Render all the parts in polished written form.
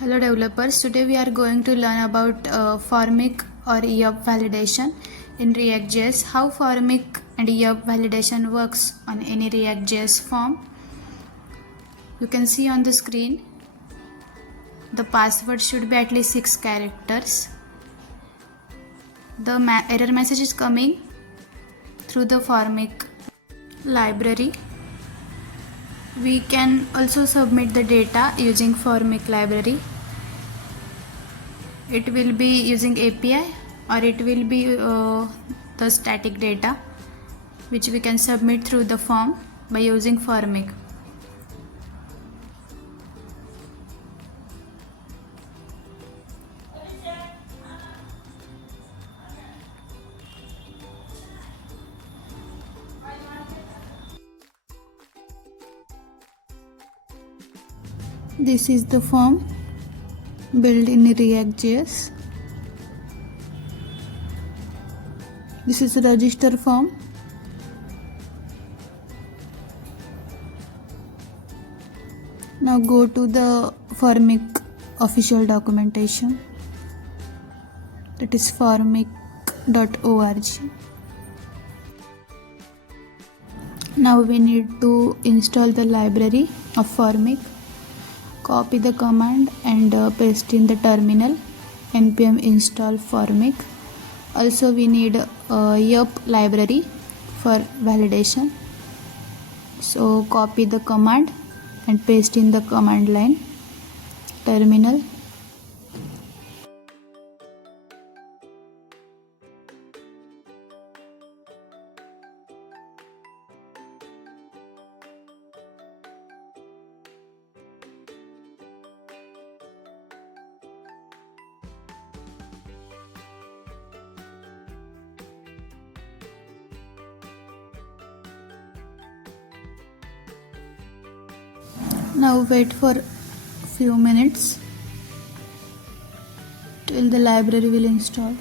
Hello developers, today we are going to learn about Formik or Yup validation in React.js. How Formik and Yup validation works on any React.js form. You can see on the screen the password should be at least 6 characters. The error message is coming through the Formik library. We can also submit the data using Formik library. It will be using API or it will be the static data which we can submit through the form by using Formik. This is the form built in React.js. This is a register form. Now go to the Formik official documentation, that is formik.org. Now we need to install the library of Formik. Copy the command and paste in the terminal npm install formik. Also we need Yup library for validation. So copy the command and paste in the command line terminal. Now wait for few minutes till the library will install.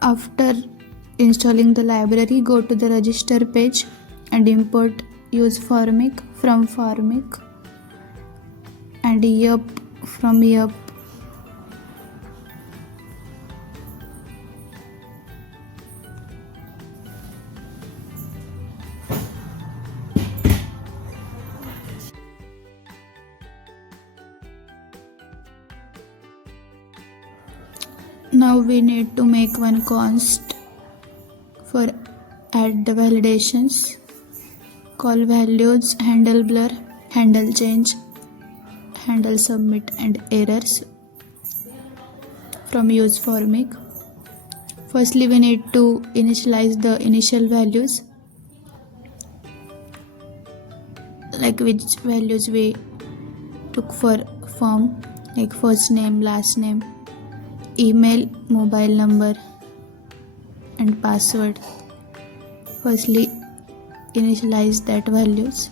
After installing the library, go to the register page and import use Formik from Formik and Yup from Yup. Now we need to make one const for add the validations. Call values handle blur, handle change, handle submit and errors from use Formik. Firstly we need to initialize the initial values, like which values we took for form, like first name, last name, email, mobile number and password. Firstly initialize that values.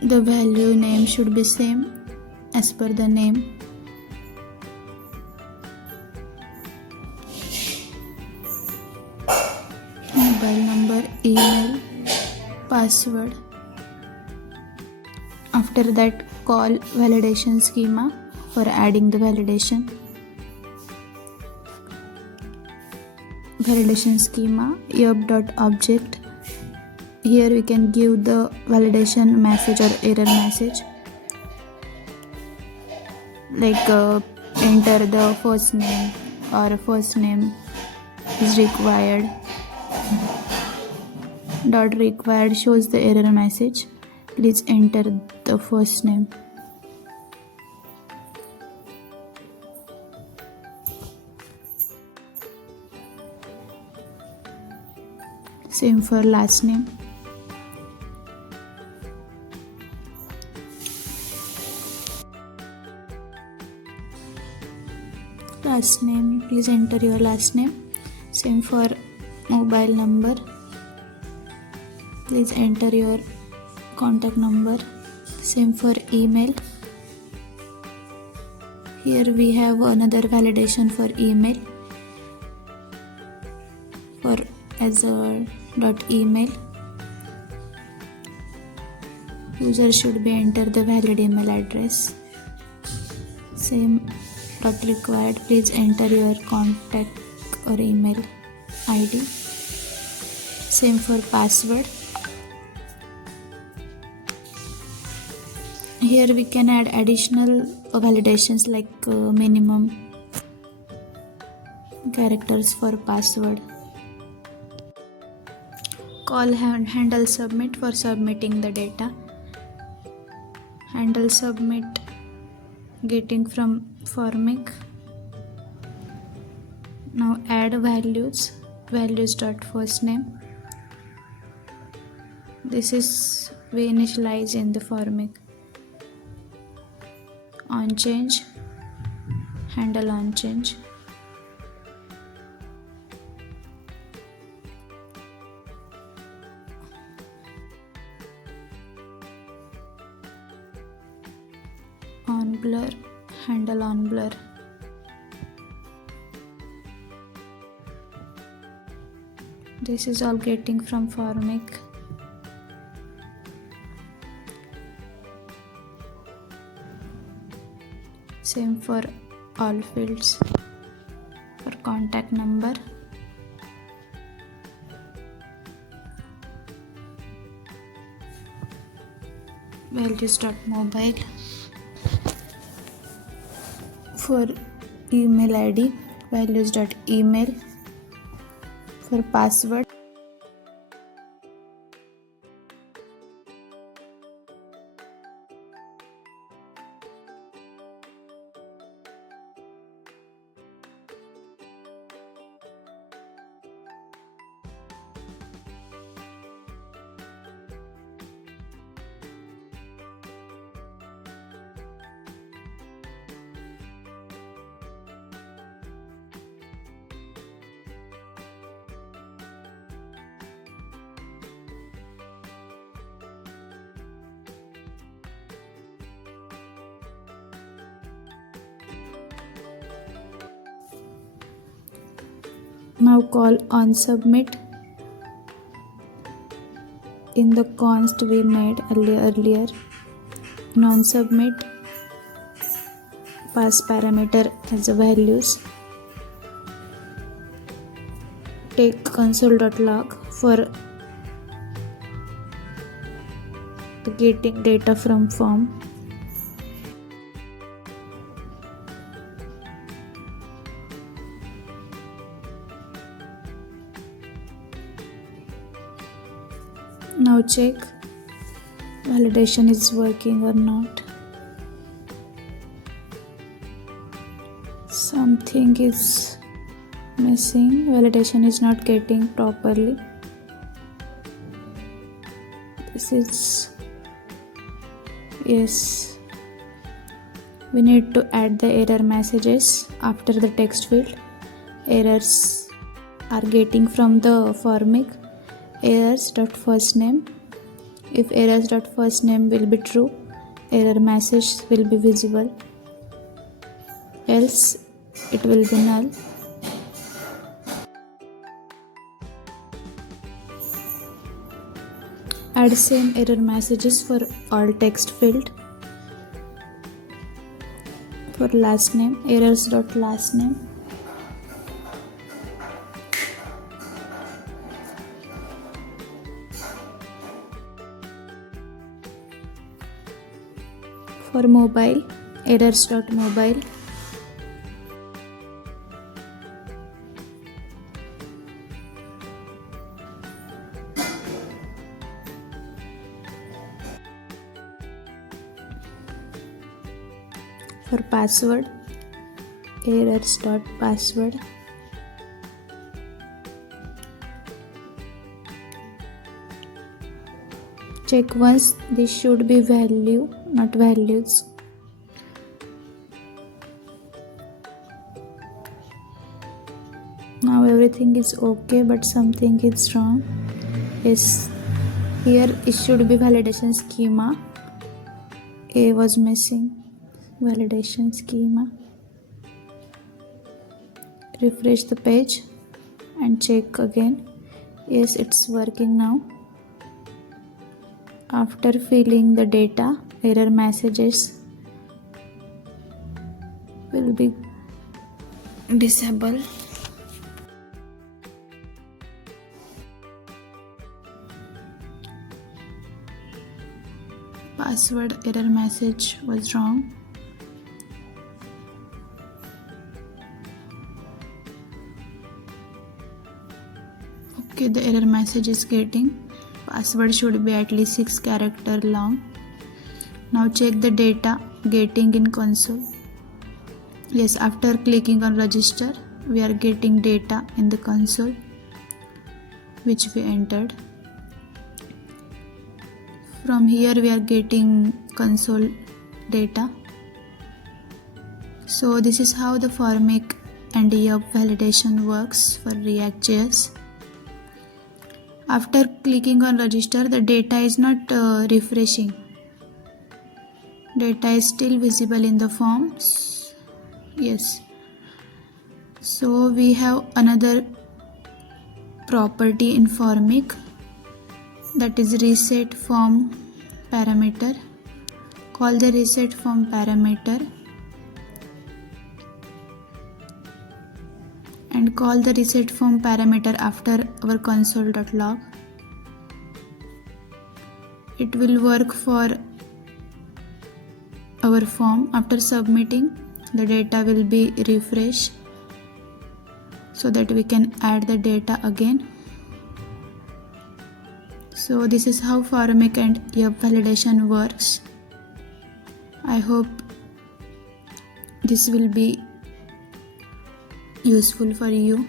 The value name should be same as per the name. Mobile number, email, password. After that, call validation schema for adding the validation. validation schema yup.object. Here we can give the validation message or error message, like enter the first name or first name is required. Dot required shows the error message. Please enter the first name. Same for last name. Last name, please enter your last name. Same for mobile number. Please enter your contact number. Same for email. Here we have another validation for email. For as a .email, user should be enter the valid email address. Same dot required, please enter your contact or email ID. Same for password. Here we can add additional validations like minimum characters for password. Call handle submit for submitting the data. Handle submit getting from Formik. Now add values dot first name. This is we initialize in the Formik. On change, handle on change. On blur, handle on blur. This is all getting from Formik. Same for all fields. For contact number, values.mobile. For email ID, values.email. For password, now call on submit in the const we made earlier. Non submit, pass parameter as a values. Take console.log for getting data from form. Now check validation is working or not. Something is missing. Validation is not getting properly. This is yes. We need to add the error messages after the text field. Errors are getting from the Formik. Errors.firstname. If errors.firstname will be true, error message will be visible. Else it will be null. Add same error messages for all text field. For last name, errors.lastname. For mobile, errors.mobile. For password, errors.password. Check once, this should be value, not values. Now everything is okay, but something is wrong. Yes, here it should be validation schema. A was missing. Validation schema. Refresh the page and check again. Yes, it's working now. After filling the data, error messages will be disabled. Password error message was wrong. Okay, the error message is getting. Password should be at least 6 characters long. Now check the data getting in console. Yes, after clicking on register, we are getting data in the console which we entered. From here we are getting console data. So this is how the Formik and Yup validation works for React.js. After clicking on register, the data is not refreshing. Data is still visible in the forms. Yes. So we have another property in Formik, that is reset form parameter. Call the reset form parameter and call the reset form parameter after our console.log. It will work for our form. After submitting, the data will be refreshed so that we can add the data again. So this is how Formik and Yup validation works. I hope this will be useful for you.